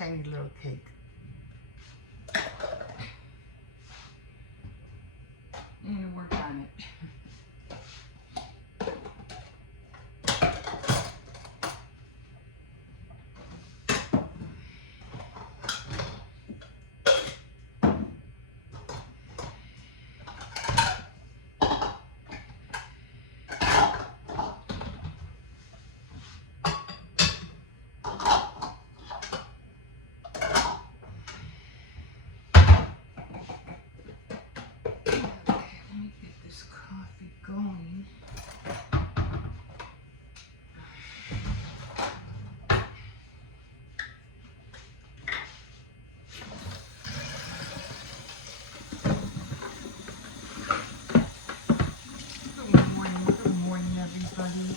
tiny little cake. I'm gonna work on it. Going. Good morning, everybody.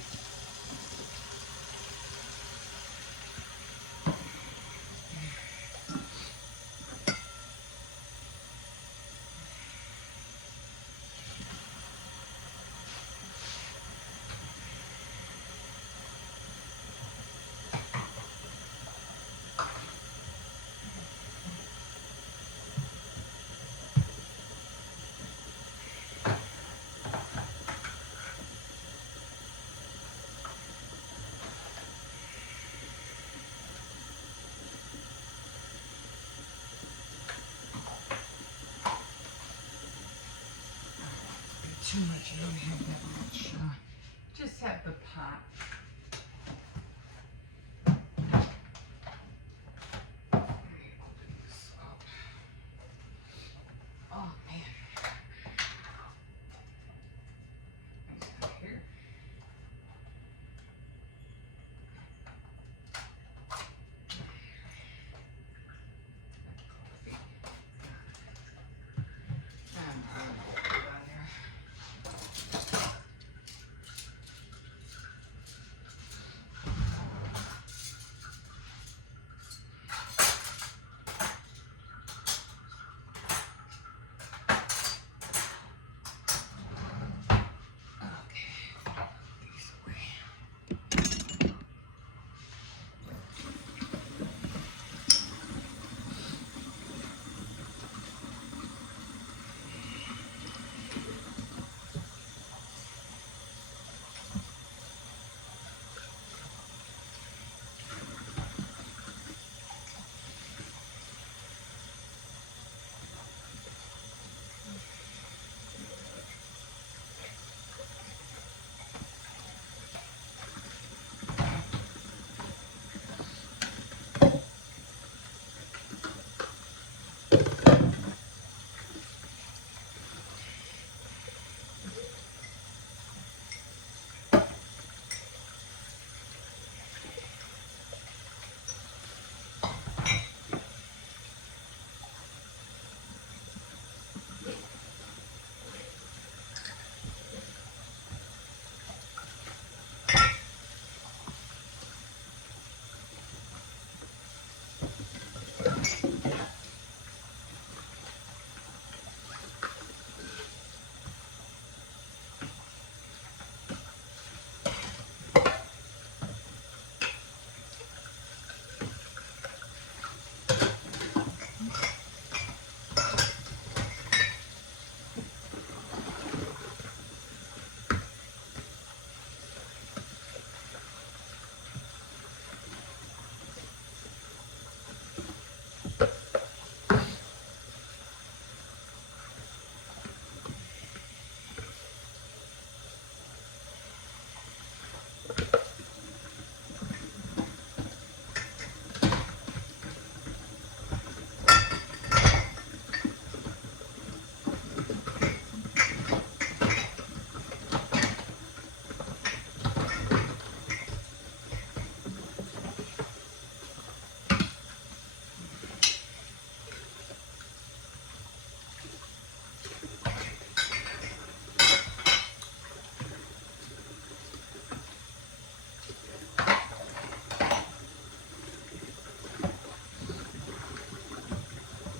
Too much, I don't have that much. Just have the pot. Open this up. Oh man. What's that here?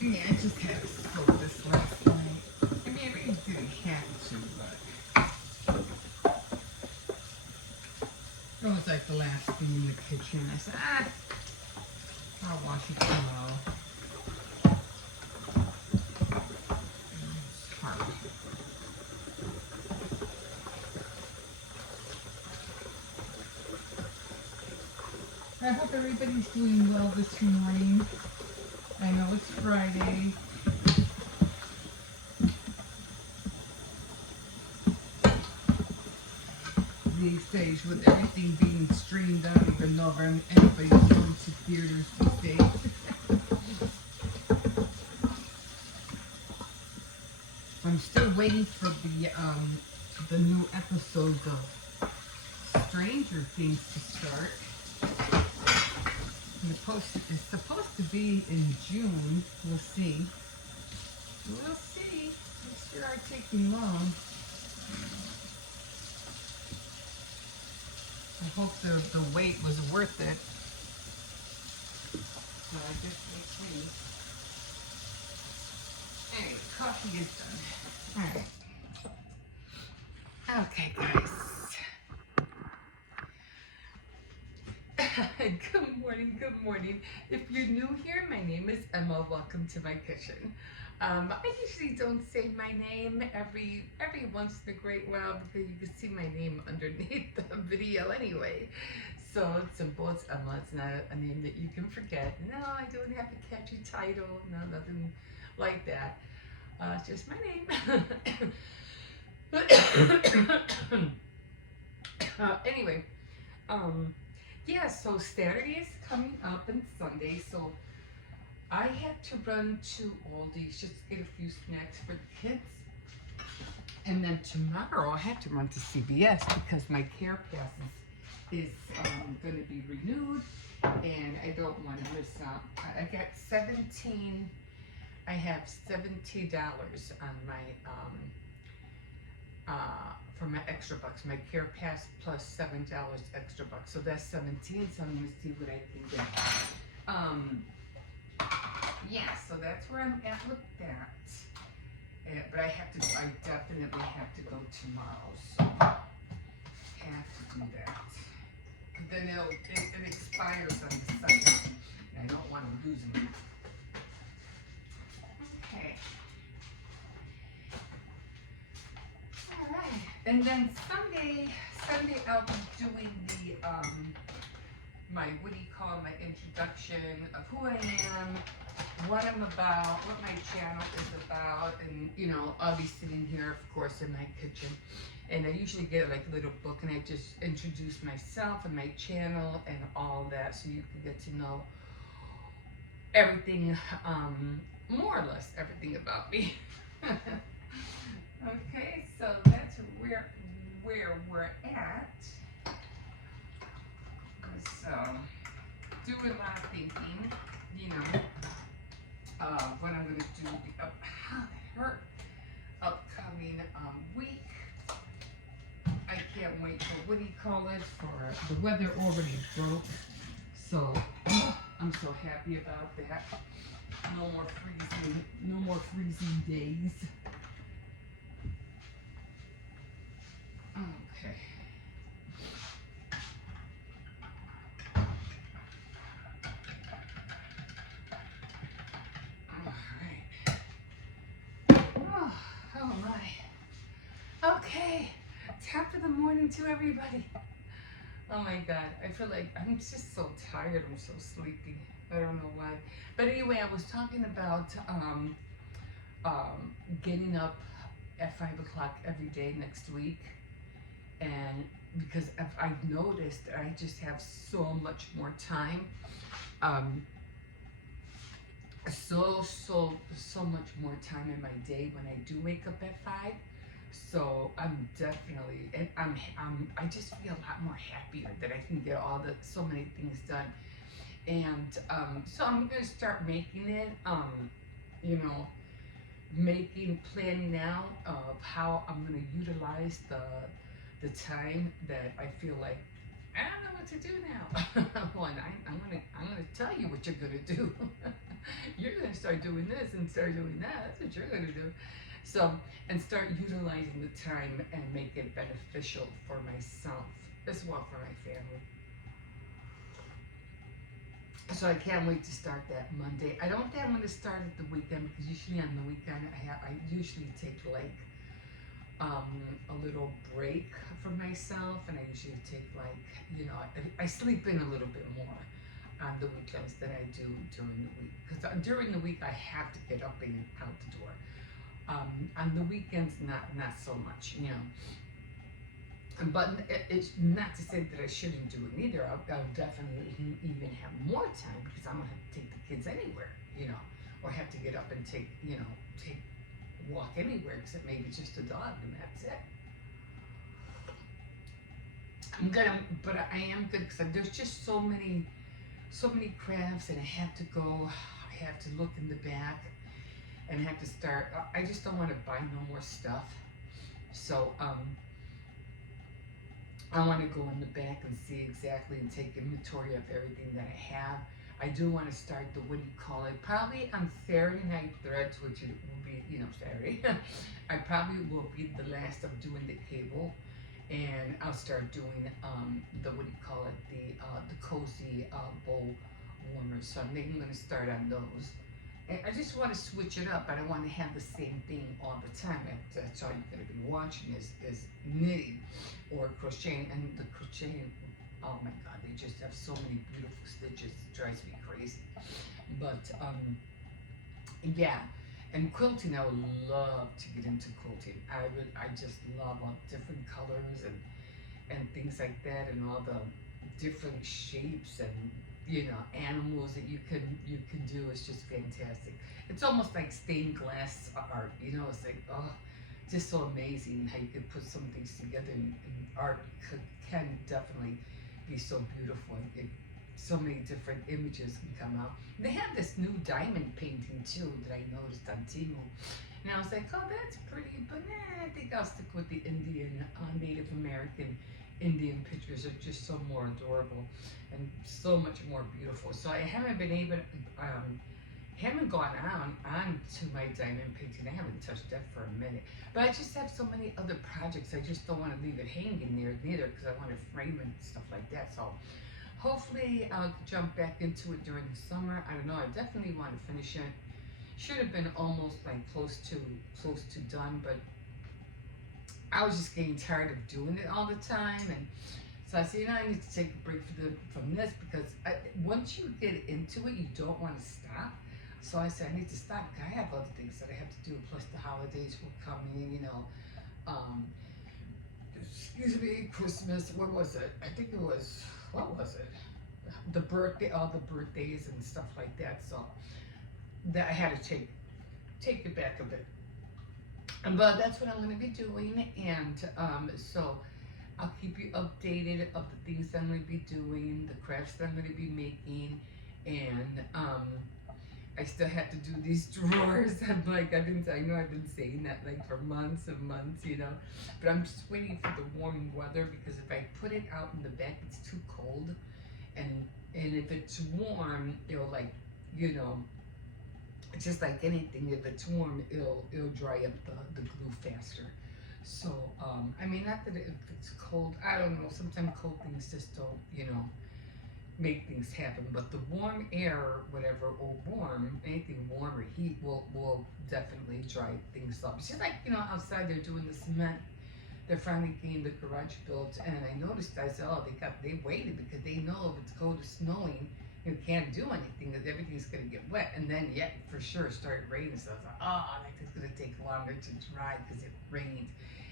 Yeah, I just had to soak this last night. I mean, I really didn't have to, but it was like the last thing in the kitchen. I said, I'll wash it tomorrow. It's hard. I hope everybody's doing well this morning. I know it's Friday. These days, with everything being streamed, I don't even know if anybody's going to theaters these days. I'm still waiting for the new episodes of Stranger Things to start. It's supposed to be in June. We'll see. We'll see. It's sure are taking long. I hope the wait was worth it. So I guess we'll see. Anyway, coffee is done. Alright. Okay, guys. Good morning, good morning. If you're new here, my name is Emma. Welcome to my kitchen. I usually don't say my name every once in a great while because you can see my name underneath the video anyway. So it's simple, it's Emma. It's not a name that you can forget. No, I don't have a catchy title. No, nothing like that. Just my name. Anyway, yeah, so Saturday is coming up and Sunday, so I had to run to Aldi's just to get a few snacks for the kids. And then tomorrow I have to run to CVS because my care pass is going to be renewed and I don't want to miss out. I got I have $17 on my for my extra bucks, my care pass plus $7 extra bucks, so that's 17. So I'm gonna see what I can get. Yeah, so that's where I'm at with that. But I definitely have to go tomorrow, so I have to do that. Then it expires on the 2nd, and I don't want to lose them. Okay. Alright, and then Sunday I'll be doing the, my introduction of who I am, what I'm about, what my channel is about, and, you know, I'll be sitting here, of course, in my kitchen, and I usually get like a little book, and I just introduce myself and my channel and all that, so you can get to know everything, more or less everything about me. Okay, so that's where we're at. So, doing a lot of thinking, you know, what I'm going to do the upcoming week. I can't wait for for the weather already broke, so I'm so happy about that. No more freezing days. Okay. Alright. Oh my. Okay. Top of the morning to everybody. Oh my God. I feel like I'm just so tired. I'm so sleepy. I don't know why. But anyway, I was talking about getting up at 5 o'clock every day next week. And because I've noticed that I just have so much more time, so much more time in my day when I do wake up at 5. So I'm definitely, and I just feel a lot more happier that I can get so many things done. And so I'm gonna start making it, you know, planning out of how I'm gonna utilize the time that I feel like I don't know what to do now. Well, I'm gonna tell you what you're gonna do. You're gonna start doing this and start doing that. That's what you're gonna do. So, and start utilizing the time and make it beneficial for myself as well for my family. So I can't wait to start that Monday. I don't think I'm going to start at the weekend because usually on the weekend I usually take like a little break for myself, and I usually take like I sleep in a little bit more on the weekends than I do during the week because during the week I have to get up and out the door. On the weekends, not so much, you know. But it's not to say that I shouldn't do it either. I'll definitely even have more time because I'm gonna have to take the kids anywhere, you know, or have to get up and take walk anywhere except maybe just a dog and that's it. I'm gonna, but I am good because there's just so many crafts, and I have to go. I have to look in the back and have to start. I just don't want to buy no more stuff. So I want to go in the back and see exactly and take inventory of everything that I have. I do want to start the, what do you call it? Probably on Saturday night threads, which it will be, Saturday. I probably will be the last of doing the cable, and I'll start doing the, what do you call it? The cozy bowl warmers. So I think I'm going to start on those. And I just want to switch it up. I don't want to have the same thing all the time. That's all you're going to be watching is knitting or crocheting. And the crocheting, oh my God, they just have so many beautiful stitches. It drives me crazy. But yeah, and quilting, I would love to get into quilting. I just love all different colors and things like that, and all the different shapes and animals that you can do. Is just fantastic. It's almost like stained glass art. It's like, oh, just so amazing how you can put some things together, and art can definitely be so beautiful. So many different images can come out. They have this new diamond painting too that I noticed on Temu, and I was like, oh, that's pretty, but I think I'll stick with the Indian, Native American Indian pictures. Are just so more adorable and so much more beautiful. So I haven't been able to, haven't gone on to my diamond painting. I haven't touched that for a minute. But I just have so many other projects. I just don't want to leave it hanging there neither because I want to frame it and stuff like that. So hopefully I'll jump back into it during the summer. I don't know. I definitely want to finish it. Should have been almost like close to done, but I was just getting tired of doing it all the time, and so I said, I need to take a break from this because once you get into it, you don't want to stop. So I said, I need to stop because I have other things that I have to do. Plus the holidays will come in, um, excuse me, Christmas. What was it? I think it was, what was it? The birthday, all the birthdays and stuff like that. So that I had to take it back a bit. But that's what I'm going to be doing, and so I'll keep you updated of the things I'm going to be doing, the crafts that I'm going to be making, and I still have to do these drawers. I know I've been saying that like for months and months, but I'm just waiting for the warm weather because if I put it out in the back, it's too cold, and if it's warm, it'll like, just like anything, if it's warm, it'll dry up the glue faster. So I mean, not that if it's cold, I don't know. Sometimes cold things just don't, make things happen. But the warm air, whatever, or warm, anything warm or heat will definitely dry things up. It's just like outside they're doing the cement. They're finally getting the garage built, and I noticed. I said, oh, they waited because they know if it's cold or snowing, you can't do anything because everything's going to get wet. And then, yeah, for sure, it started raining. So I was like, oh, it's going to take longer to dry because it rained.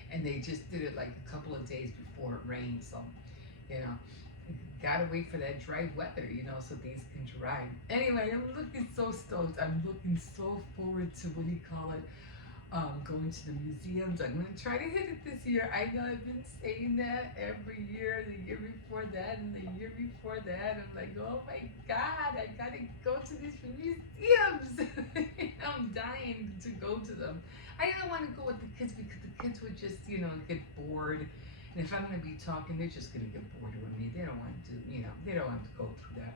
And they just did it like a couple of days before it rained. So, gotta wait for that dry weather, so things can dry. Anyway, I'm looking so stoked. I'm looking so forward to, what do you call it? Going to the museums. I'm going to try to hit it this year. I know I've been saying that every year, the year before that, and the year before that. I'm like, oh my God, I got to go to these museums. I'm dying to go to them. I don't want to go with the kids because the kids would just, get bored. And if I'm going to be talking, they're just going to get bored with me. They don't want to, they don't want to go through that.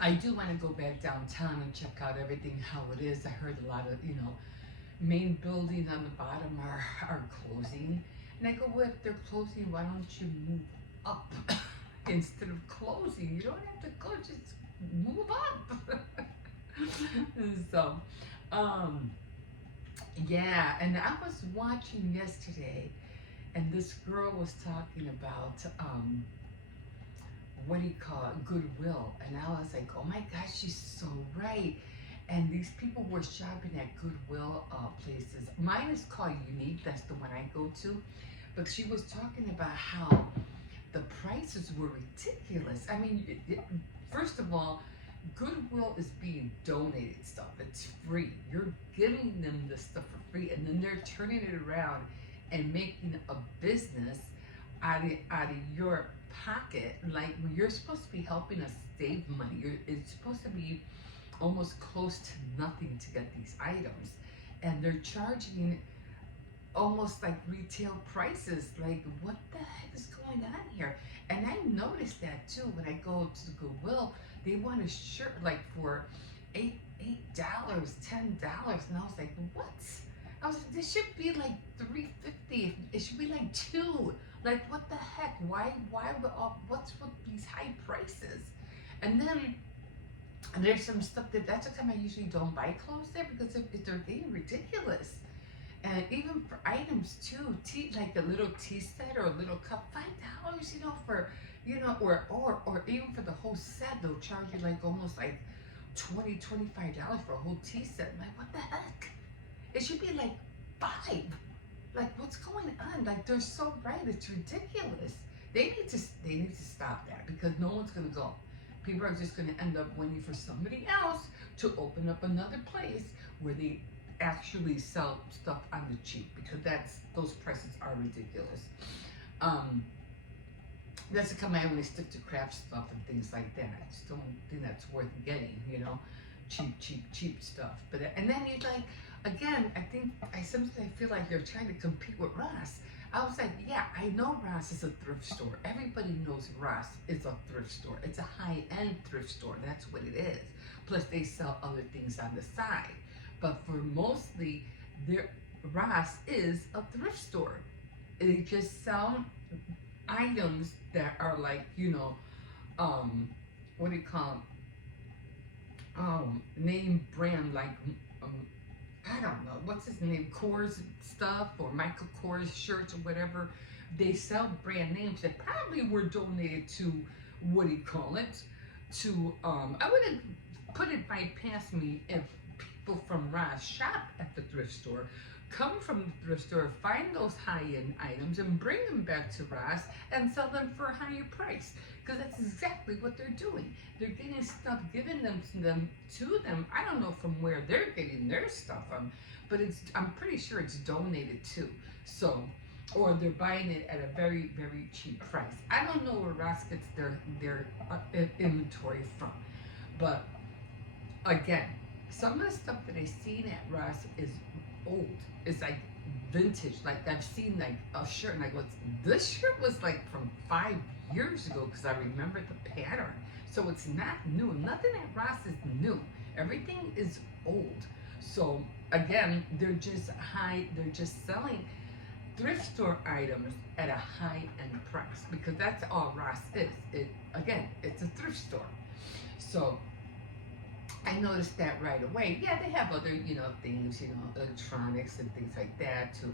I do want to go back downtown and check out everything how it is. I heard a lot of, main buildings on the bottom are closing. And I go, well, if they're closing, why don't you move up? instead of closing. You don't have to go, just move up. So, um, yeah, and I was watching yesterday, and this girl was talking about what do you call it, Goodwill, and I was like, oh my gosh, she's so right. And these people were shopping at Goodwill places. Mine is called Unique. That's the one I go to. But she was talking about how the prices were ridiculous. I mean, first of all, Goodwill is being donated stuff. It's free. You're giving them this stuff for free, and then they're turning it around and making a business out of your pocket. Like, when you're supposed to be helping us save money, it's supposed to be almost close to nothing to get these items, and they're charging almost like retail prices. Like, what the heck is going on here? And I noticed that too when I go to Goodwill. They want a shirt like for $8, $10, and I was like, what? I was like, this should be like $3.50. It should be like $2. Like, what the heck? Why what's with these high prices? And then there's some stuff that's the time I usually don't buy clothes there, because if they're getting ridiculous. And even for items too, tea, like a little tea set or a little cup, $5, for, or even for the whole set, they'll charge you like almost like $25 for a whole tea set. I'm like, what the heck? It should be like $5. Like, what's going on? Like, they're so right. It's ridiculous. They need to stop that, because no one's gonna go. People are just gonna end up waiting for somebody else to open up another place where they actually sell stuff on the cheap, because those prices are ridiculous. That's the kind I only stick to craft stuff and things like that. I just don't think that's worth getting, cheap stuff. But and then you like, again, sometimes I feel like you're trying to compete with Ross. I was like, yeah, I know Ross is a thrift store. Everybody knows Ross is a thrift store. It's a high-end thrift store. That's what it is. Plus, they sell other things on the side. But for mostly, Ross is a thrift store. They just sell items that are like, what do you call them? Name brand, like, I don't know, what's his name, Kors stuff, or Michael Kors shirts or whatever. They sell brand names that probably were donated to, what do you call it, to, I wouldn't put it by past me if people from Ross shop at the thrift store, come from the thrift store, find those high-end items and bring them back to Ross and sell them for a higher price. Because that's exactly what they're doing. They're getting stuff given to them. I don't know from where they're getting their stuff from, but I'm pretty sure it's donated too. So, or they're buying it at a very, very cheap price. I don't know where Ross gets their inventory from, but again, some of the stuff that I've seen at Ross is old. It's like vintage. Like, I've seen like a shirt and I go, this shirt was like from 5 years ago, because I remember the pattern. So it's not new. Nothing at Ross is new. Everything is old. So again, they're just selling thrift store items at a high-end price, because that's all Ross is. It's a thrift store. So I noticed that right away. Yeah, they have other, things, electronics and things like that to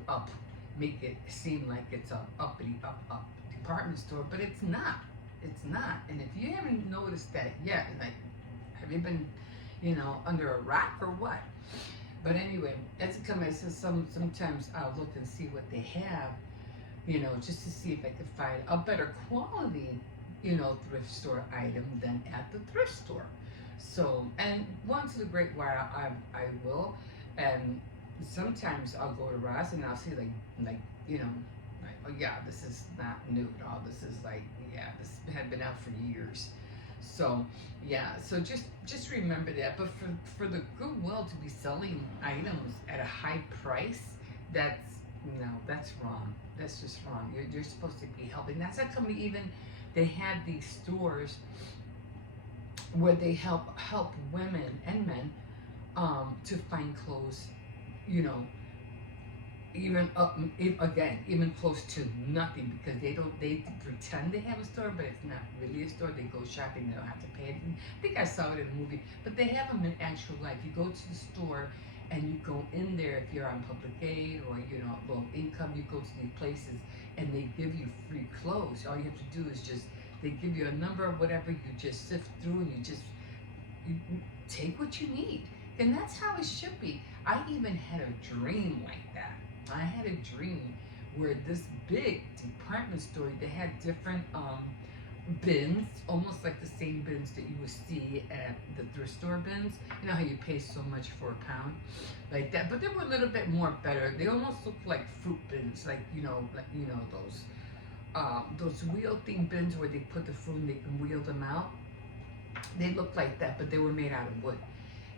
make it seem like it's a uppity up department store, but it's not. It's not. And if you haven't noticed that yet, like, have you been, under a rock or what? But anyway, that's come. I said sometimes I'll look and see what they have, just to see if I could find a better quality, thrift store item than at the thrift store. So, and once in a great while, I will, and sometimes I'll go to Ross and I'll see like oh yeah, this is not new at all. This is like, yeah, this had been out for years. So yeah, so just remember that. But for the Goodwill to be selling items at a high price, that's wrong. That's just wrong. You're supposed to be helping. That's how come they have these stores where they help women and men to find clothes, even up again, even close to nothing, because they pretend they have a store, but it's not really a store. They go shopping, they don't have to pay anything. I think I saw it in a movie, but they have them in actual life. You go to the store and you go in there if you're on public aid or low income. You go to these places and they give you free clothes. All you have to do is just they give you a number or whatever. You just sift through and you take what you need, and that's how it should be. I even had a dream like that. I had a dream where this big department store, they had different bins, almost like the same bins that you would see at the thrift store bins. You know how you pay so much for a pound, like that. But they were a little bit more better. They almost looked like fruit bins, like those wheel thing bins where they put the fruit and they can wheel them out. They looked like that, but they were made out of wood.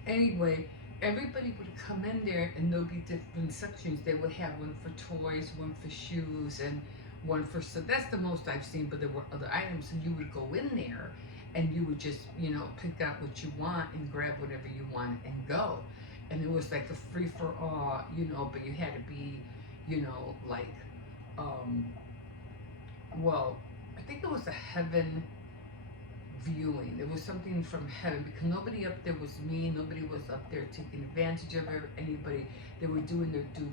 Anyway, everybody would come in there and there'll be different sections. They would have one for toys, one for shoes, and one for, so that's the most I've seen, but there were other items. And you would go in there and you would just, pick out what you want and grab whatever you want and go. And it was like a free for all, but you had to be, like, well, I think it was a heaven viewing. It was something from heaven, because nobody up there was mean. Nobody was up there taking advantage of anybody. They were doing their due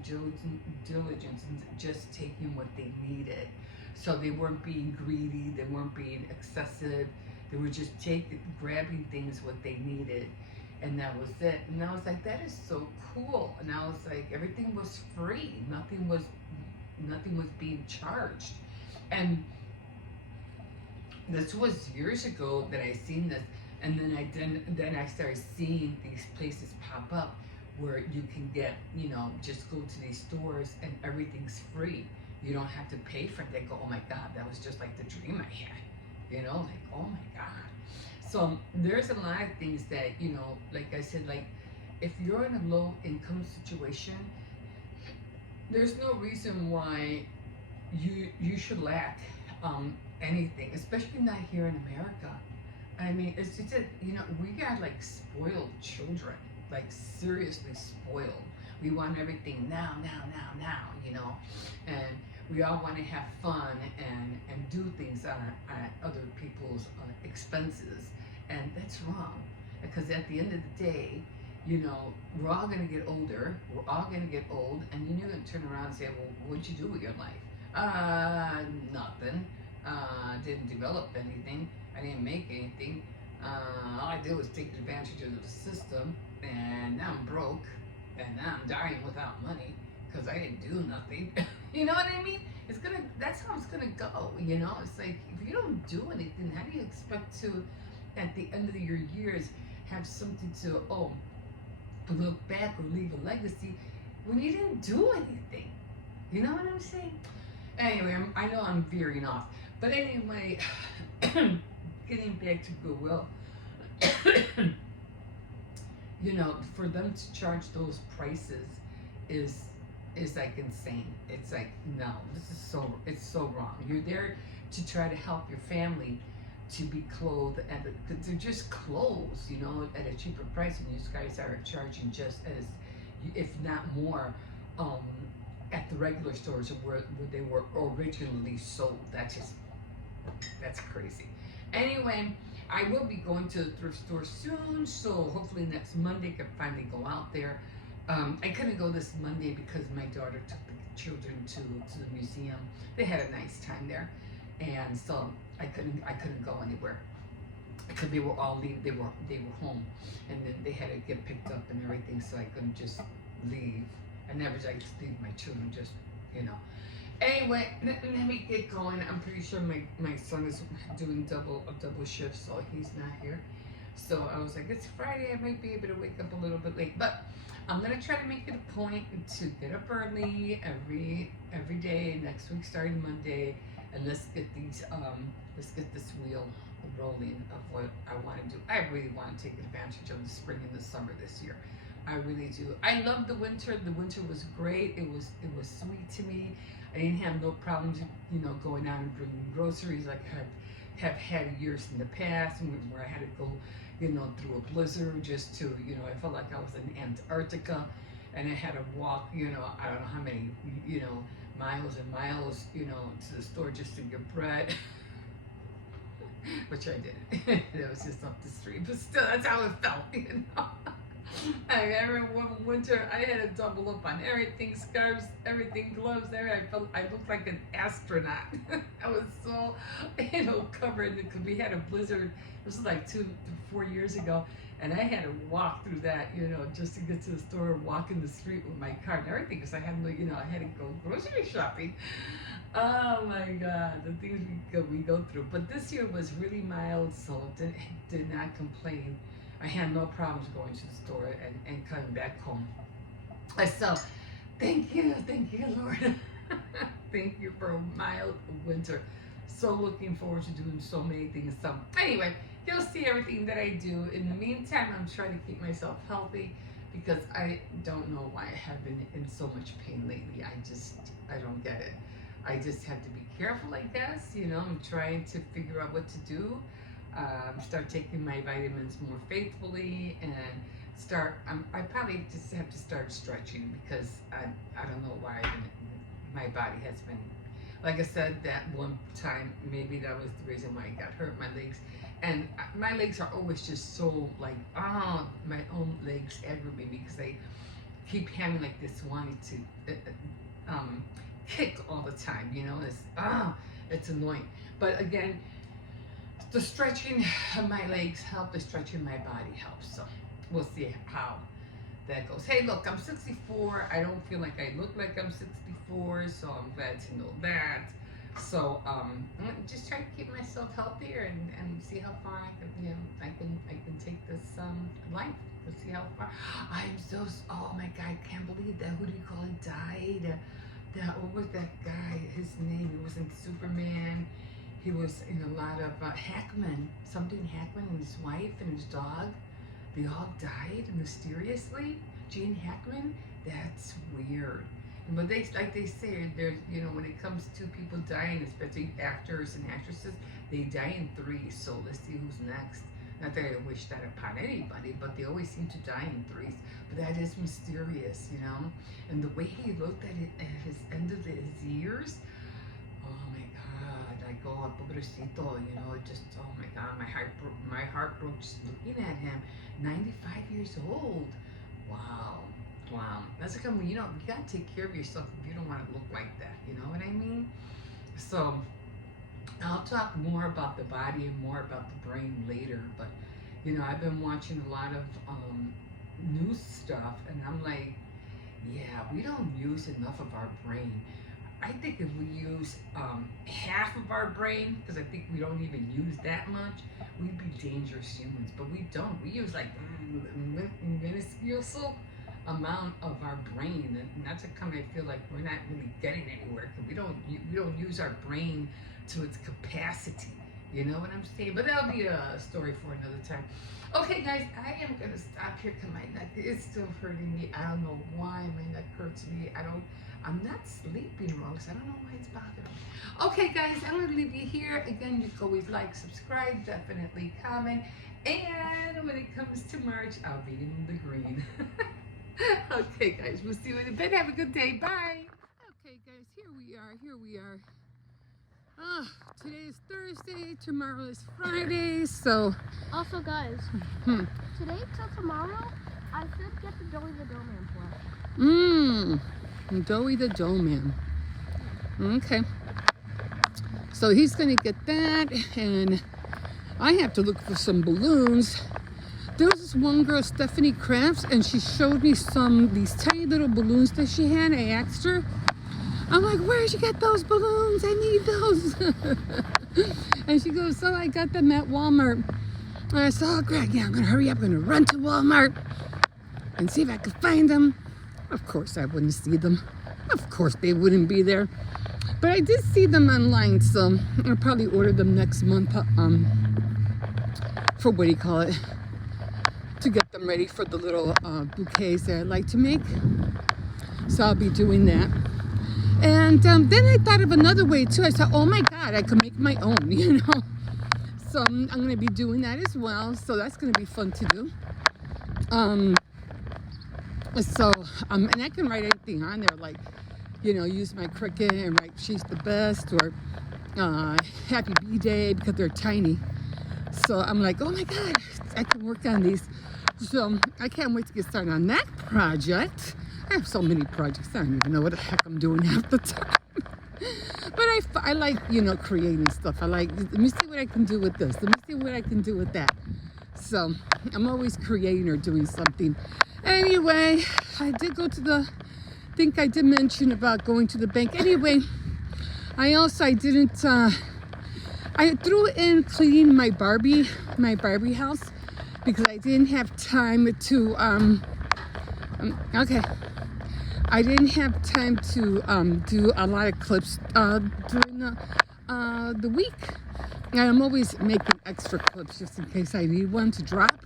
diligence and just taking what they needed. So they weren't being greedy. They weren't being excessive. They were just grabbing things what they needed, and that was it. And I was like, that is so cool. And I was like, everything was free. Nothing was being charged. And this was years ago that I seen this, and then I started seeing these places pop up where you can get, just go to these stores and everything's free. You don't have to pay for it. They go, oh my God, that was just like the dream I had, like, oh my God. So there's a lot of things that, like I said, like if you're in a low income situation, there's no reason why you should lack anything, especially not here in America. I mean, it's just that, we got like spoiled children, like seriously spoiled. We want everything now, and we all want to have fun and do things on other people's expenses, and that's wrong, because at the end of the day, we're all going to get older, we're all going to get old, and then you're going to turn around and say, well, what'd you do with your life? Nothing. Didn't develop anything. I didn't make anything. All I did was take advantage of the system, and now I'm broke, and now I'm dying without money because I didn't do nothing. You know what I mean? That's how it's gonna go. It's like if you don't do anything, how do you expect to, at the end of your years, have something to look back or leave a legacy when you didn't do anything? You know what I'm saying? Anyway, I know I'm veering off. But anyway, getting back to GoodWill, for them to charge those prices is like insane. It's like, no, it's so wrong. You're there to try to help your family to be clothed, because they're just clothes, at a cheaper price, and you guys are charging just as, if not more, at the regular stores where they were originally sold. That's crazy. Anyway, I will be going to the thrift store soon, so hopefully next Monday I can finally go out there. I couldn't go this Monday because my daughter took the children to the museum. They had a nice time there, and so I couldn't go anywhere because they were all leave. They were home, and then they had to get picked up and everything, so I couldn't just leave. I never just leave my children, just. Anyway, let me get going. I'm pretty sure my son is doing a double shift, so he's not here. So I was like, it's Friday, I might be able to wake up a little bit late, but I'm gonna try to make it a point to get up early every day. Next week, starting Monday, and let's get this wheel rolling of what I want to do. I really want to take advantage of the spring and the summer this year. I really do. I love the winter. The winter was great. It was sweet to me. I didn't have no problems, going out and bringing groceries like I have had years in the past, where I had to go, through a blizzard just to, I felt like I was in Antarctica, and I had to walk, you know, I don't know how many, you know, miles and miles, you know, to the store just to get bread. Which I didn't. It was just up the street, but still, that's how it felt, you know. I remember one winter I had to double up on everything, scarves, everything, gloves, everything. I looked like an astronaut. I was so, you know, covered because we had a blizzard. This was like 4 years ago, and I had to walk through that, you know, just to get to the store, walk in the street with my car and everything, because I had, you know, I had to go grocery shopping. Oh my God, the things we go through. But this year was really mild, so did not complain. I had no problems going to the store and coming back home. So, thank you, Lord. Thank you for a mild winter. So looking forward to doing so many things. So anyway, you'll see everything that I do. In the meantime, I'm trying to keep myself healthy because I don't know why I have been in so much pain lately. I don't get it. I just have to be careful, I guess. You know, I'm trying to figure out what to do. Start taking my vitamins more faithfully and I probably just have to start stretching because I don't know why my body has been, like I said, that one time, maybe that was the reason why I got hurt, my legs. And my legs are always just so like, my own legs aggravate me because they keep having like this wanting to kick all the time, you know, it's annoying. But again, the stretching of my legs help, the stretching my body helps. So we'll see how that goes. Hey, look, I'm 64. I don't feel like I look like I'm 64, so I'm glad to know that. So I'm just trying to keep myself healthier and see how far I can, you know, I can take this life. Let's see how far. Oh my God, I can't believe that. Who do you call it? Died. What was that guy? His name? He was in Superman. He was in a lot of Hackman. Hackman and his wife and his dog. They all died mysteriously. Gene Hackman. That's weird. But they say, there's, you know, when it comes to people dying, especially actors and actresses, they die in threes. So let's see who's next. Not that I wish that upon anybody, but they always seem to die in threes. But that is mysterious, you know. And the way he looked at it at his end of his years, oh my God, I go, pobrecito, you know, just, oh my God, my heart broke just looking at him. 95 years old. Wow. That's like, you know, you gotta take care of yourself if you don't want to look like that. You know what I mean? So I'll talk more about the body and more about the brain later. But you know, I've been watching a lot of news stuff, and I'm like, yeah, we don't use enough of our brain. I think if we use half of our brain, because I think we don't even use that much, we'd be dangerous humans. But we don't. We use like minuscule amount of our brain, and that's how come I feel like we're not really getting anywhere because we don't use our brain to its capacity. You know what I'm saying? But that'll be a story for another time. Okay, guys, I am gonna stop here because my neck is still hurting me. I don't know why my neck hurts me. I'm not sleeping wrong, so I don't know why it's bothering me. Okay, guys, I'm gonna leave you here. Again, you can always like, subscribe, definitely comment, and when it comes to March, I'll be in the green. Okay, guys, we'll see you in a bit. Have a good day. Bye. Okay, guys, here we are. Today is Thursday, tomorrow is Friday, so... Also, guys, today till tomorrow, I should get the Doughy the Dough Man plush. Doughy the Dough Man. Okay. So he's going to get that, and I have to look for some balloons. There was this one girl, Stephanie Crafts, and she showed me these tiny little balloons that she had. I asked her, I'm like, where'd you get those balloons? I need those. And she goes, so I got them at Walmart. And I said, oh, Greg, yeah, I'm going to hurry up. I'm going to run to Walmart and see if I can find them. Of course, I wouldn't see them. Of course, they wouldn't be there. But I did see them online, so I'll probably order them next month for what do you call it? To get them ready for the little bouquets that I like to make. So I'll be doing that. And then I thought of another way too. I said, oh my God, I could make my own, you know. So I'm going to be doing that as well. So that's going to be fun to do. So, and I can write anything on there, like, use my Cricut and write "She's the best" or "Happy B-Day" because they're tiny. So I'm like, oh my God, I can work on these. So I can't wait to get started on that project. I have so many projects. I don't even know what the heck I'm doing half the time. But I like, creating stuff. I like, let me see what I can do with this. Let me see what I can do with that. So I'm always creating or doing something. Anyway, I did go to think I did mention about going to the bank. Anyway, I didn't, I threw in cleaning my Barbie house because I didn't have time to, I didn't have time to do a lot of clips during the week. And I'm always making extra clips just in case I need one to drop.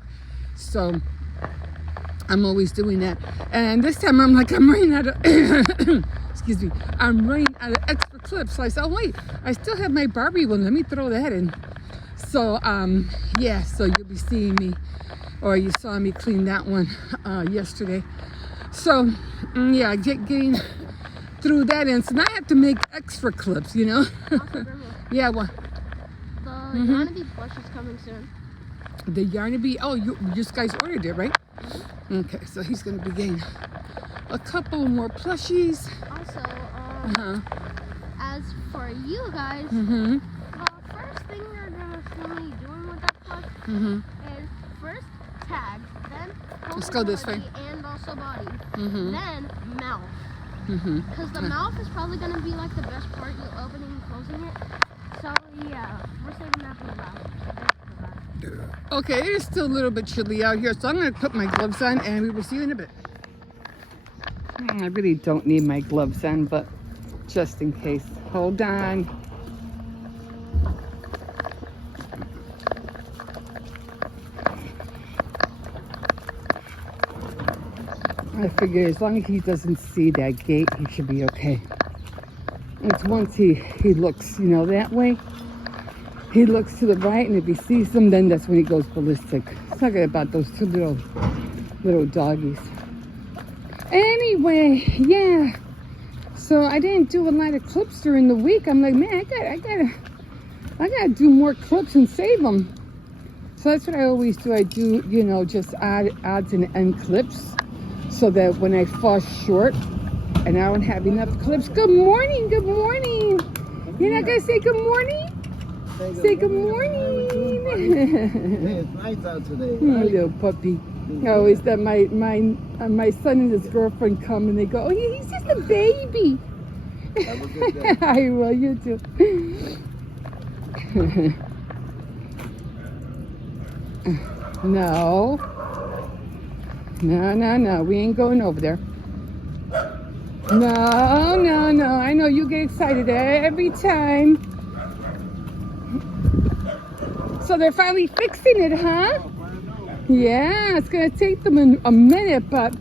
So I'm always doing that. And this time I'm running out of, excuse me, I'm running out of extra clips. So I said, oh wait, I still have my Barbie one. Let me throw that in. So, yeah, so you'll be seeing me, or you saw me clean that one yesterday. So, yeah, getting through that in. So now I have to make extra clips, Also, Yeah, what? The Yarnaby plush is coming soon. The Yarnaby, oh, you guys ordered it, right? Okay, so he's going to be getting a couple more plushies. Also, as for you guys, Mm-hmm. the first thing you're going to see me doing with that plush is first tags, then Let's go this way. And also body, Mm-hmm. then mouth. Mm-hmm. Because the mouth is probably going to be like the best part, you opening and closing it. So yeah, we're saving that for the last. Okay, it is still a little bit chilly out here, so I'm going to put my gloves on and we will see you in a bit. I really don't need my gloves on, but just in case. Hold on. I figure as long as he doesn't see that gate, he should be okay. It's once he looks, that way. He looks to the right, and if he sees them, then that's when he goes ballistic. Talking about those two little doggies. Anyway, yeah. So I didn't do a lot of clips during the week. I'm like, man, I gotta do more clips and save them. So that's what I always do. I do, just odds and end clips, so that when I fall short and I don't have enough clips. Good morning. Good morning. You're not gonna say good morning? Say good morning. Hey, it's nice out today. Oh, little puppy. I always that my son and his girlfriend come and they go, oh, he's just a baby. Have a good day. I will, you too. No. No. We ain't going over there. No. I know you get excited every time. So they're finally fixing it, huh? Yeah, it's going to take them a minute, but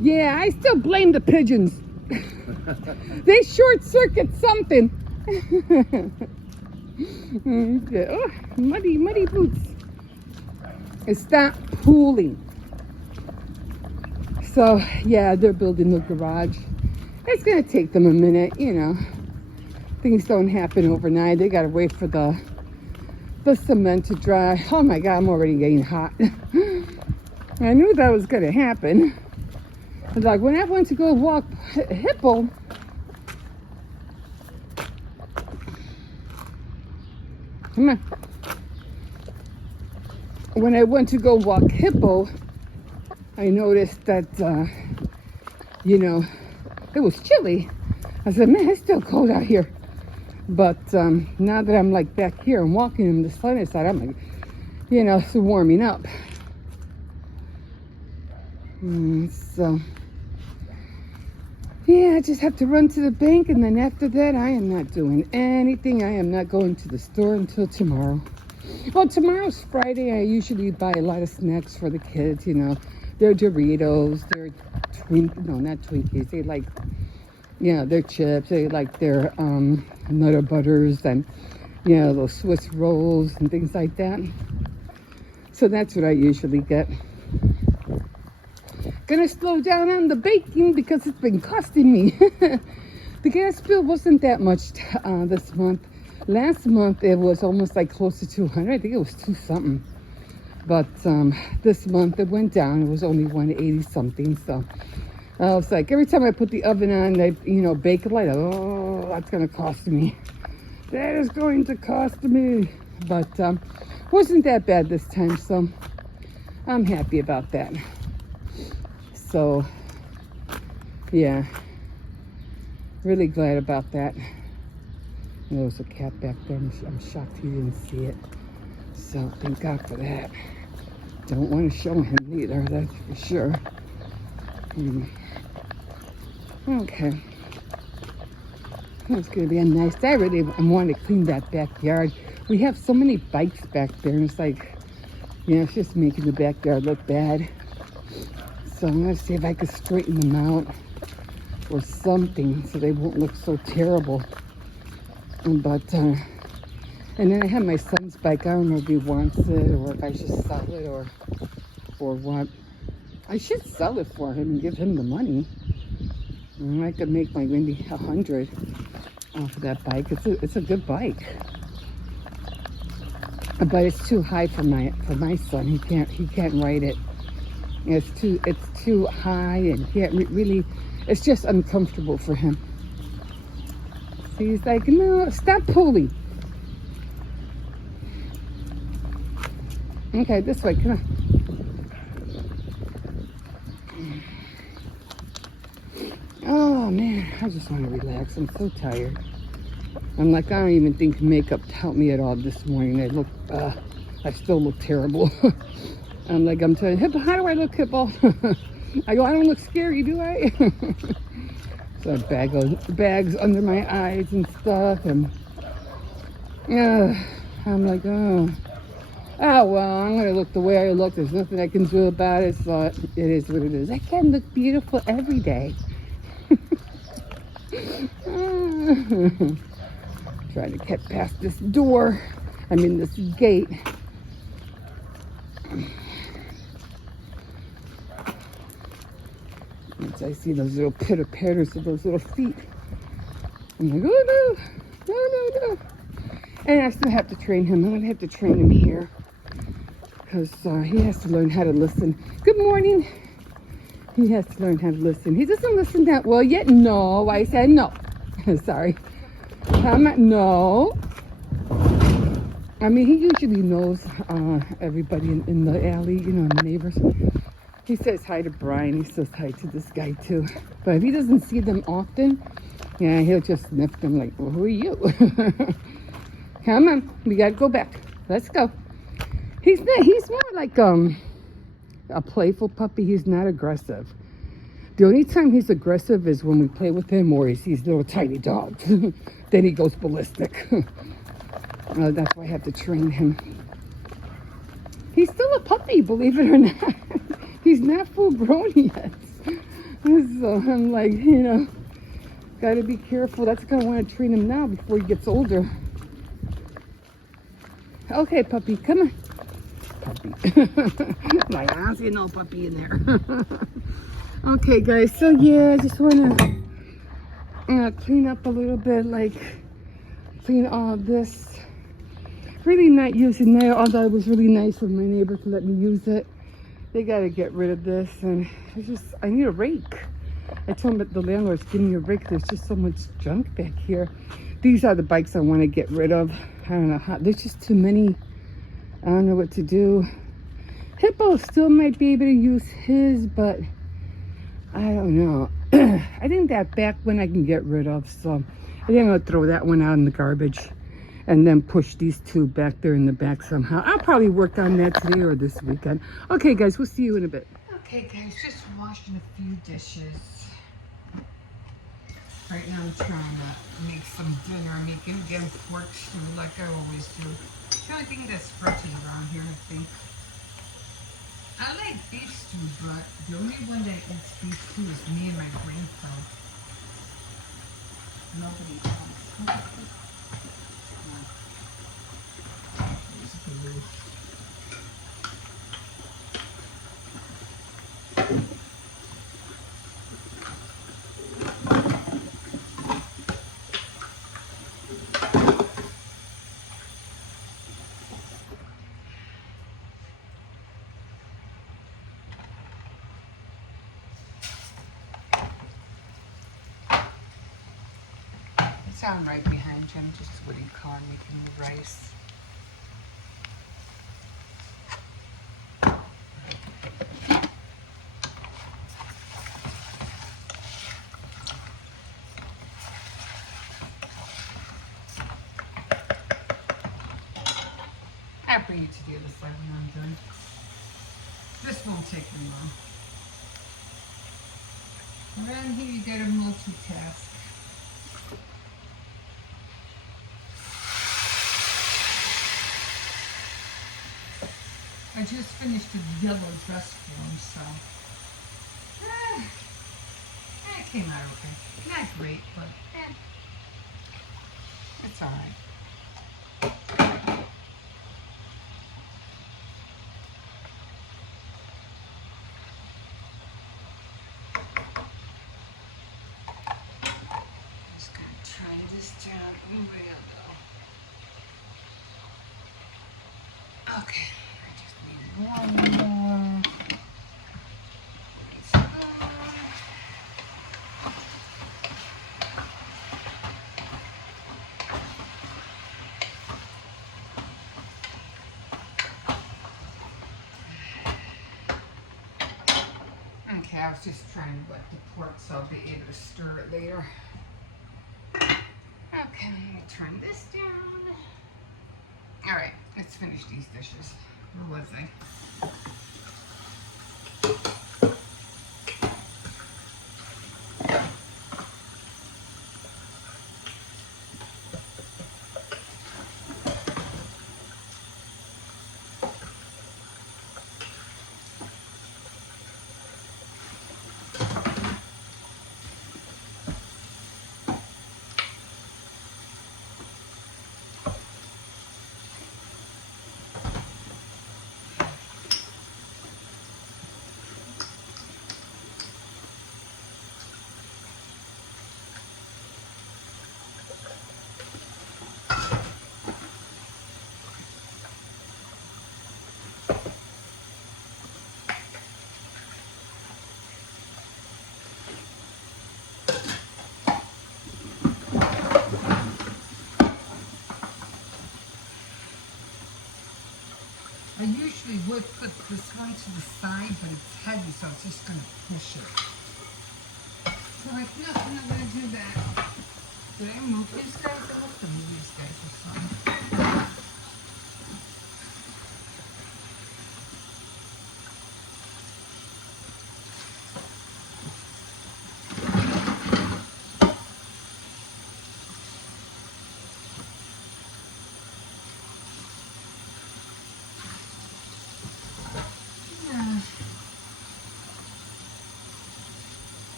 yeah, I still blame the pigeons. They short circuit something. Oh, muddy boots. It's not pooling. So yeah, they're building the garage. It's going to take them a minute, Things don't happen overnight. They got to wait for the cement to dry. Oh my God, I'm already getting hot. I knew that was going to happen. Like when I went to go walk Hippo, come on. When I went to go walk Hippo, I noticed that, it was chilly. I said, man, it's still cold out here. But now that I'm like back here and walking in the sun side, I'm like, it's warming up. So, yeah, I just have to run to the bank, and then after that, I am not doing anything. I am not going to the store until tomorrow. Well, tomorrow's Friday. I usually buy a lot of snacks for the kids, Their Doritos, their not Twinkies. They like, their chips. They like their Nutter Butters and, those Swiss rolls and things like that. So that's what I usually get. Gonna slow down on the baking because it's been costing me. The gas bill wasn't that much this month. Last month it was almost like close to 200. I think it was 2 something. But this month it went down. It was only 180 something. So I was like, every time I put the oven on, I bake it, like, oh, that's gonna cost me. That is going to cost me. But wasn't that bad this time. So I'm happy about that. So yeah, really glad about that. There was a cat back there. I'm shocked he didn't see it. So thank God for that. Don't want to show him either, that's for sure. Okay. It's going to be a nice day. I really want to clean that backyard. We have so many bikes back there, and it's like, it's just making the backyard look bad. So I'm going to see if I can straighten them out or something so they won't look so terrible. But, and then I have my son's bike. I don't know if he wants it or if I should sell it or what. I should sell it for him and give him the money. And I could make like maybe 100 off of that bike. It's a good bike. But it's too high for my son. He can't ride it. It's too high and he can't really. It's just uncomfortable for him. So he's like, no, stop pulling. Okay, this way, come on. Oh man, I just want to relax. I'm so tired. I'm like, I don't even think makeup helped me at all this morning. I still look terrible. I'm like, I'm telling Hippo, how do I look, Hippo? I go, I don't look scary, do I? So bags under my eyes and stuff, and yeah, I'm like, oh well, I'm gonna look the way I look. There's nothing I can do about it, so it is what it is. I can look beautiful every day. Trying to get past this door. I mean this gate. Once I see those little pitter-patters of those little feet, I'm like, oh no. And I still have to train him. I'm gonna have to train him here because he has to learn how to listen. Good morning. He has to learn how to listen. He doesn't listen that well yet. No, I said no. Sorry. No. I mean, he usually knows everybody in the alley, the neighbors. He says hi to Brian. He says hi to this guy too. But if he doesn't see them often, yeah, he'll just sniff them like, well, who are you? Come on, we gotta go back. Let's go. He's more like a playful puppy. He's not aggressive. The only time he's aggressive is when we play with him or he sees little tiny dogs. Then he goes ballistic. That's why I have to train him. He's still a puppy, believe it or not. He's not full grown yet. So I'm like, gotta be careful. That's why I want to train him now before he gets older. Okay, puppy, come on. Puppy. I don't see no puppy in there. Okay, guys, so yeah, I just want to clean up a little bit, like clean all of this. Really not using that, although it was really nice of my neighbor to let me use it. They got to get rid of this, and I need a rake. I told them that the landlord's giving me a rake. There's just so much junk back here. These are the bikes I want to get rid of. I don't know how, there's just too many. I don't know what to do. Hippo still might be able to use his, but I don't know. I think that back one I can get rid of, so I think I'm going to throw that one out in the garbage and then push these two back there in the back somehow. I'll probably work on that today or this weekend. Okay, guys, we'll see you in a bit. Okay, guys, just washing a few dishes. Right now I'm trying to make some dinner. I'm making again pork stew like I always do. It's the only thing that's fresh around here, I think. I like beef stew, but the only one that eats beef stew is me and my grandson. Nobody else. There's blue. Sound right behind him, just what do you call it, making the rice. I'll bring it to the other side when I'm done. This won't take me long. Around here you gotta multitask. I just finished a yellow dress for him, so it came out okay. Not great, but it's alright. Just gonna try this down. Where to go? Okay, I just need one more. Okay, I was just trying to wet the pork so I'll be able to stir it later. Okay, I'm gonna turn this down. Alright, let's finish these dishes. Where was I? I usually would put this one to the side, but it's heavy, so I'm just going to push it. So like, no, I'm not going to do that. Did I move these guys? I must have moved these guys or something.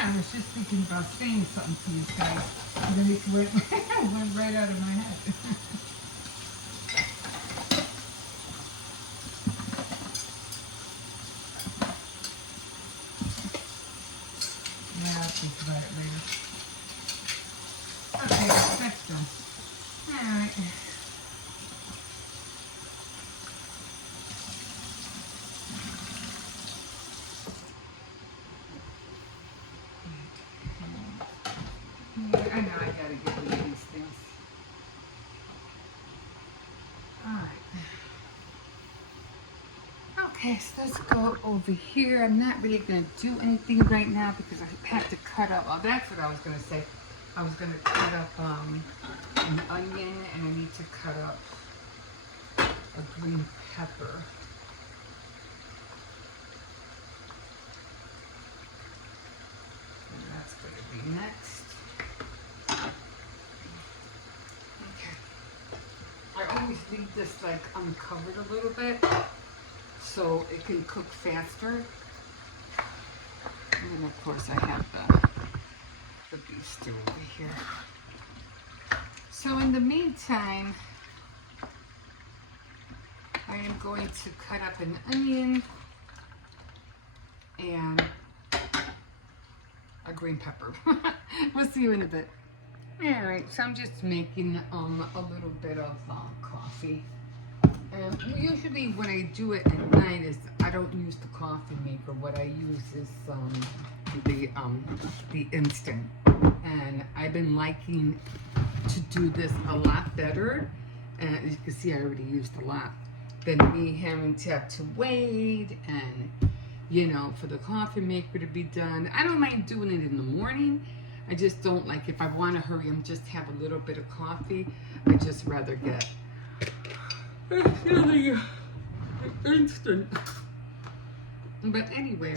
I was just thinking about saying something to you guys, and then it went right out of my head. Yeah, I'll think about it later. Okay, that's done. Alright. I know I gotta get rid of these things. Alright. Okay, so let's go over here. I'm not really gonna do anything right now because I have to cut up. Oh, that's what I was gonna say. I was gonna cut up an onion, and I need to cut up a green pepper. And that's gonna be next. Okay. I always leave this like uncovered a little bit so it can cook faster. And then of course I have the beef stew over here. So in the meantime, I am going to cut up an onion. and a green pepper. We'll see you in a bit. Alright, so I'm just making a little bit of coffee. And usually when I do it at night is I don't use the coffee maker. What I use is the instant. And I've been liking to do this a lot better. And as you can see, I already used a lot. Than me having to have to wait and, you know, for the coffee maker to be done. I don't mind doing it in the morning. I just don't like, if I want to hurry and just have a little bit of coffee, I just rather get instant. But anyway,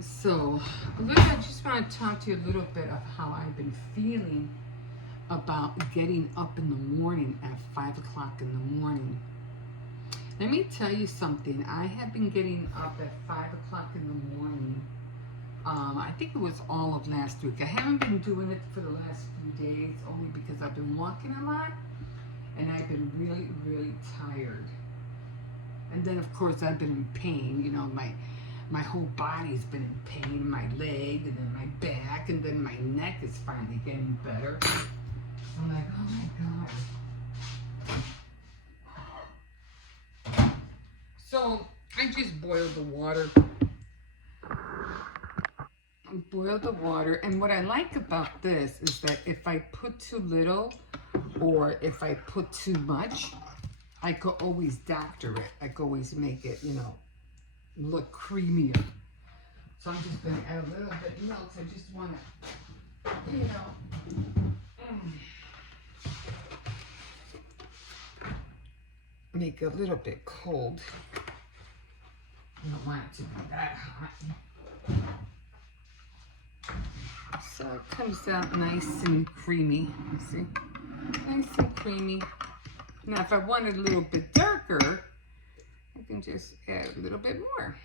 so I just want to talk to you a little bit of how I've been feeling about getting up in the morning at 5 o'clock in the morning. Let me tell you something. I have been getting up at 5 o'clock in the morning. I think it was all of last week. I haven't been doing it for the last few days only because I've been walking a lot and I've been really, really tired. And then of course I've been in pain. You know, my whole body's been in pain, my leg and then my back, and then my neck is finally getting better. I'm like, oh my God. So I just boiled the water. And what I like about this is that if I put too little or if I put too much, I could always doctor it. I could always make it, you know, look creamier. So I'm just going to add a little bit of milk. I just want to, you know, make it a little bit cold. You don't want it to be that hot. So it comes out nice and creamy. You see? Nice and creamy. Now if I want it a little bit darker, I can just add a little bit more.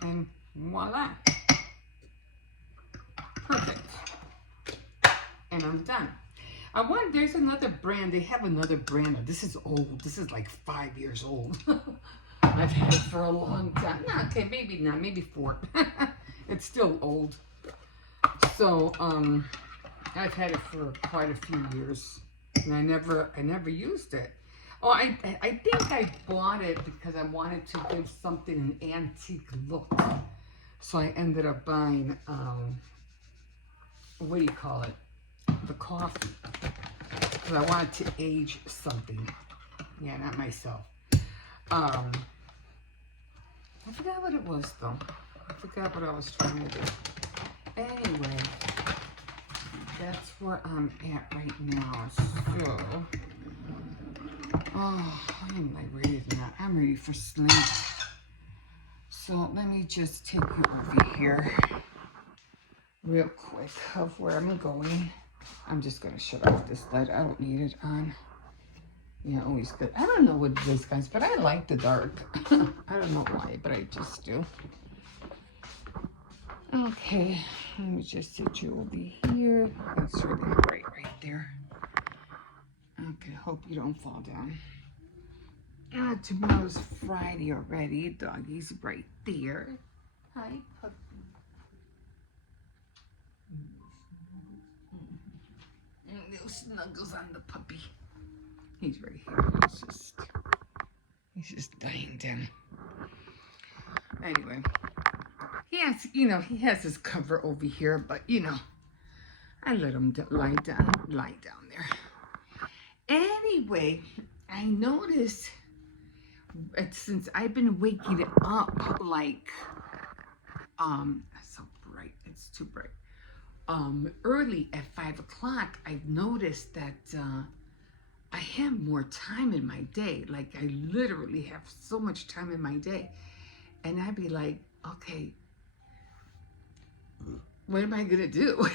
And voila. Perfect. And I'm done. There's another brand. They have another brand. This is old. This is like 5 years old. I've had it for a long time. No, okay, maybe not. Maybe 4. It's still old. So, I've had it for quite a few years. And I never used it. Oh, I think I bought it because I wanted to give something an antique look. So I ended up buying, what do you call it? The coffee. Because I wanted to age something. Yeah, not myself. I forgot what it was though. I forgot what I was trying to do. Anyway, that's where I'm at right now. So, oh, I'm like ready now. I'm ready for sleep. So let me just take you over here real quick of where I'm going. I'm just gonna shut off this light. I don't need it on. Yeah, always good. I don't know what it is, guys, but I like the dark. I don't know why, but I just do. Okay, let me just sit you over here. That's really bright right there. Okay, hope you don't fall down. Tomorrow's Friday already. Doggy's right there. Hi, puppy. Little snuggles on the puppy. He's right here. He's just dying down. Anyway, he has his cover over here, but I let him lie down there. Anyway, I noticed since I've been waking up like it's so bright, it's too bright. Early at 5 o'clock, I've noticed that I have more time in my day. Like I literally have so much time in my day. And I'd be like, okay, what am I gonna do?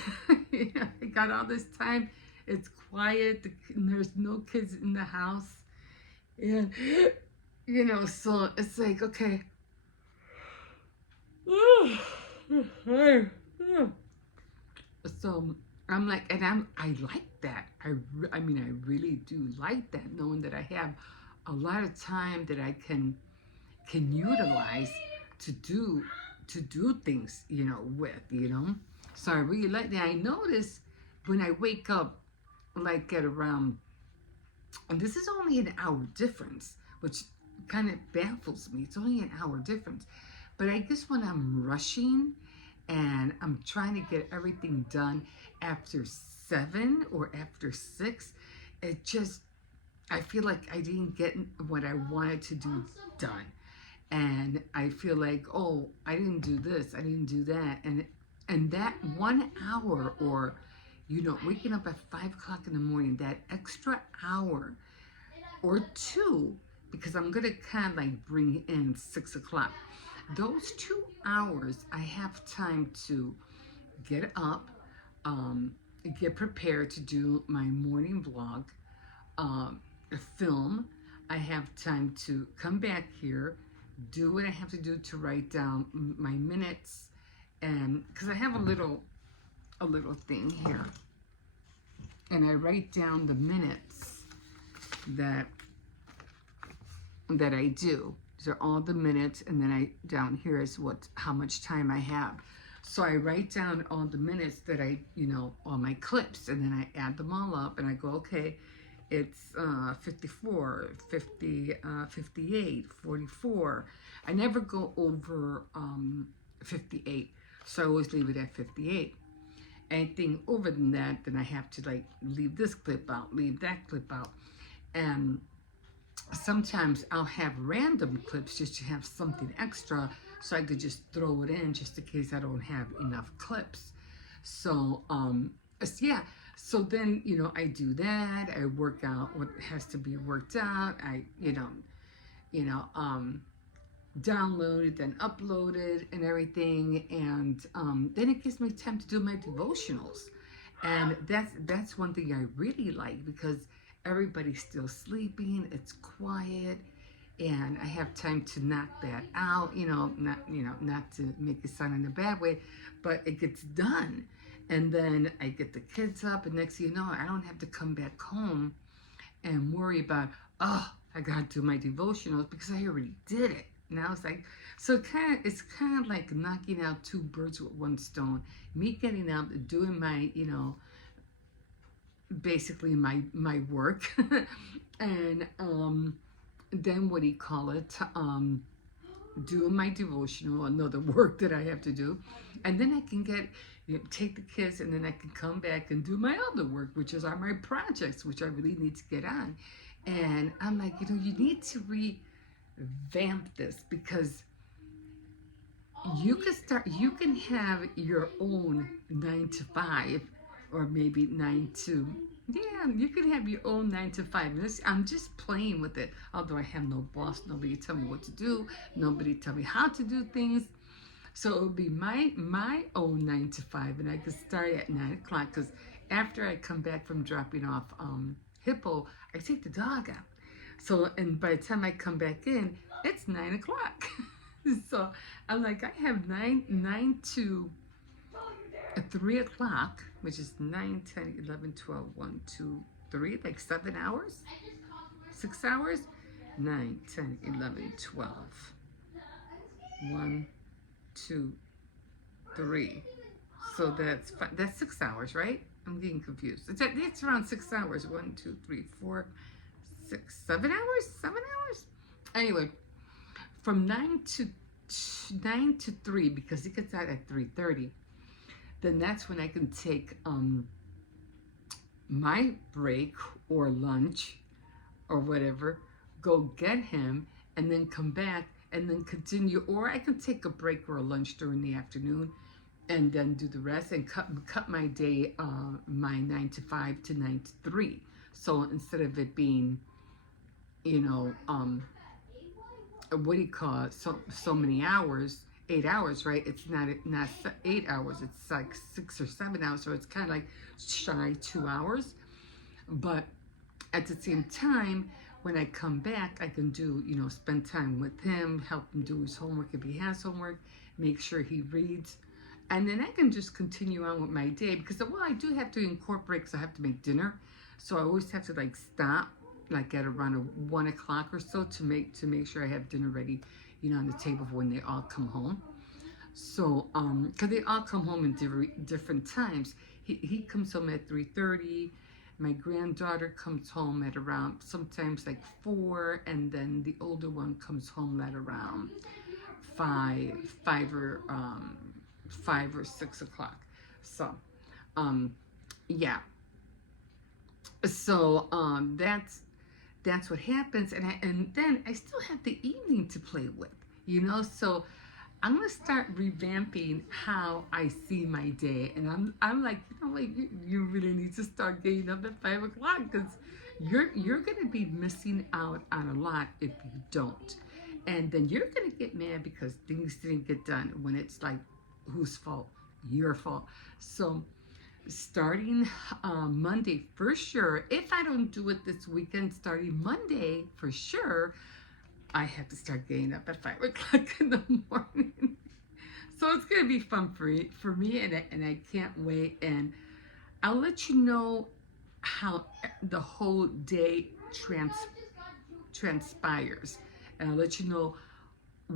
I got all this time. It's quiet. And there's no kids in the house. And, so it's like, okay. So I'm like, and I like that. I mean, I really do like that, knowing that I have a lot of time that I can, can utilize to do things, with, So I really like that. I notice when I wake up, like at around, and this is only an hour difference, which kind of baffles me. It's only an hour difference. But I guess when I'm rushing and I'm trying to get everything done after 7 or after 6, it just, I feel like I didn't get what I wanted to do done. And I feel like, oh, I didn't do this, I didn't do that. And that 1 hour, or, waking up at 5 o'clock in the morning, that extra hour or 2, because I'm going to kind of like bring in 6 o'clock. Those 2 hours, I have time to get up, get prepared to do my morning vlog, film. I have time to come back here, do what I have to do to write down my minutes, and because I have a little thing here, and I write down the minutes that I do. These are all the minutes, and then down here is how much time I have. So I write down all the minutes that all my clips, and then I add them all up, and I go, okay, it's 54, 50, 58, 44. I never go over 58, so I always leave it at 58. Anything over than that, then I have to like leave this clip out, leave that clip out. And sometimes I'll have random clips just to have something extra, so I could just throw it in just in case I don't have enough clips. So yeah, so then I do that. I work out what has to be worked out. I download it, then upload it and everything, and then it gives me time to do my devotionals. And that's one thing I really like, because everybody's still sleeping, it's quiet, and I have time to knock that out, not to make it sound in a bad way, but it gets done. And then I get the kids up, and next thing you know, I don't have to come back home and worry about, oh, I gotta do my devotionals because I already did it. Now it's like, so it's kind of like knocking out 2 birds with 1 stone. Me getting up, doing my, basically my work, and then what do you call it? Doing my devotional, another work that I have to do, and then I can take the kids, and then I can come back and do my other work, which are my projects, which I really need to get on. And I'm like, you need to revamp this, because you can have your own 9 to 5, or maybe 9 to, yeah, you can have your own 9 to 5. I'm just playing with it, although I have no boss, nobody tell me what to do, nobody tell me how to do things. So it would be my own 9 to 5, and I could start at 9 o'clock, because after I come back from dropping off Hippo, I take the dog out. So, and by the time I come back in, it's 9 o'clock. So I'm like, I have 9 to 3 o'clock, which is 9, 10, 11, 12, 1, 2, 3, like 7 hours, 6 hours, 9, 10, 11, 12, 1, 2, 3. So that's 6 hours, right? I'm getting confused. It's around 6 hours. 1, 2, 3, 4, 6, 7 hours? 7 hours? Anyway, from 9 to 3, because it gets out at 3:30. Then that's when I can take my break or lunch or whatever, go get him, and then come back and then continue. Or I can take a break or a lunch during the afternoon and then do the rest and cut my day, my 9 to 5 to 9 to 3. So instead of it being, what do you call it, so many hours, 8 hours, right? It's not 8 hours, it's like 6 or 7 hours, so it's kind of like shy 2 hours. But at the same time, when I come back, I can do, spend time with him, help him do his homework if he has homework, make sure he reads, and then I can just continue on with my day, because, well, I do have to incorporate, because I have to make dinner, so I always have to like stop, like at around 1 o'clock or so, to make sure I have dinner ready, on the table when they all come home. So, because they all come home in different times. He comes home at 3:30. My granddaughter comes home at around sometimes like 4, and then the older one comes home at around 5 or 6 o'clock. So, yeah. So that's what happens, and then I still have the evening to play with, So I'm gonna start revamping how I see my day, and I'm like, you really need to start getting up at 5 o'clock, because you're gonna be missing out on a lot if you don't, and then you're gonna get mad because things didn't get done when it's like, whose fault? Your fault. So starting Monday for sure, if I don't do it this weekend, starting Monday for sure, I have to start getting up at 5 o'clock in the morning. So it's gonna be fun for me, and I can't wait. And I'll let you know how the whole day transpires, and I'll let you know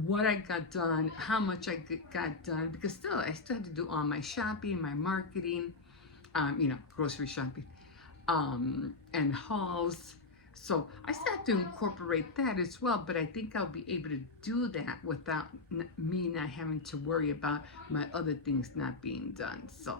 what I got done, how much I got done, because I still have to do all my shopping, my marketing, grocery shopping, and hauls. So I still have to incorporate that as well, but I think I'll be able to do that without me not having to worry about my other things not being done. So,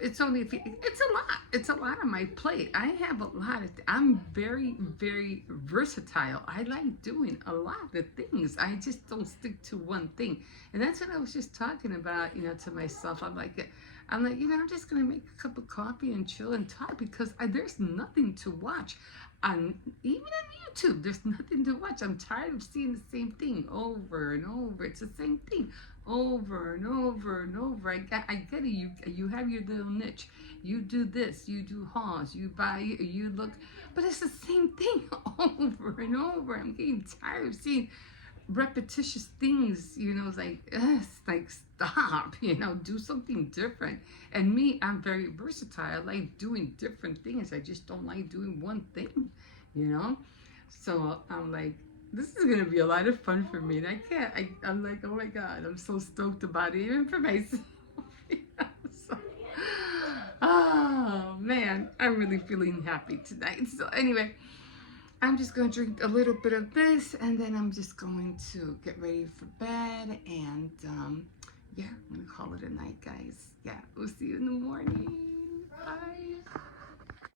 it's only it's a lot. It's a lot on my plate. I have a lot I'm very, very versatile. I like doing a lot of things. I just don't stick to one thing. And that's what I was just talking about, to myself. I'm like, I'm just going to make a cup of coffee and chill and talk, because there's nothing to watch. Even on YouTube, there's nothing to watch. I'm tired of seeing the same thing over and over. It's the same thing over and over and over. I get it. You have your little niche. You do this. You do hauls. You buy. You look. But it's the same thing over and over. I'm getting tired of seeing repetitious things. It's like, stop. Do something different. And me, I'm very versatile. I like doing different things. I just don't like doing one thing. So I'm like, this is gonna be a lot of fun for me, and I'm like, oh my God, I'm so stoked about it, even for myself. So, oh man, I'm really feeling happy tonight. So anyway, I'm just gonna drink a little bit of this, and then I'm just going to get ready for bed, and yeah, I'm gonna call it a night, guys. Yeah, we'll see you in the morning. Bye.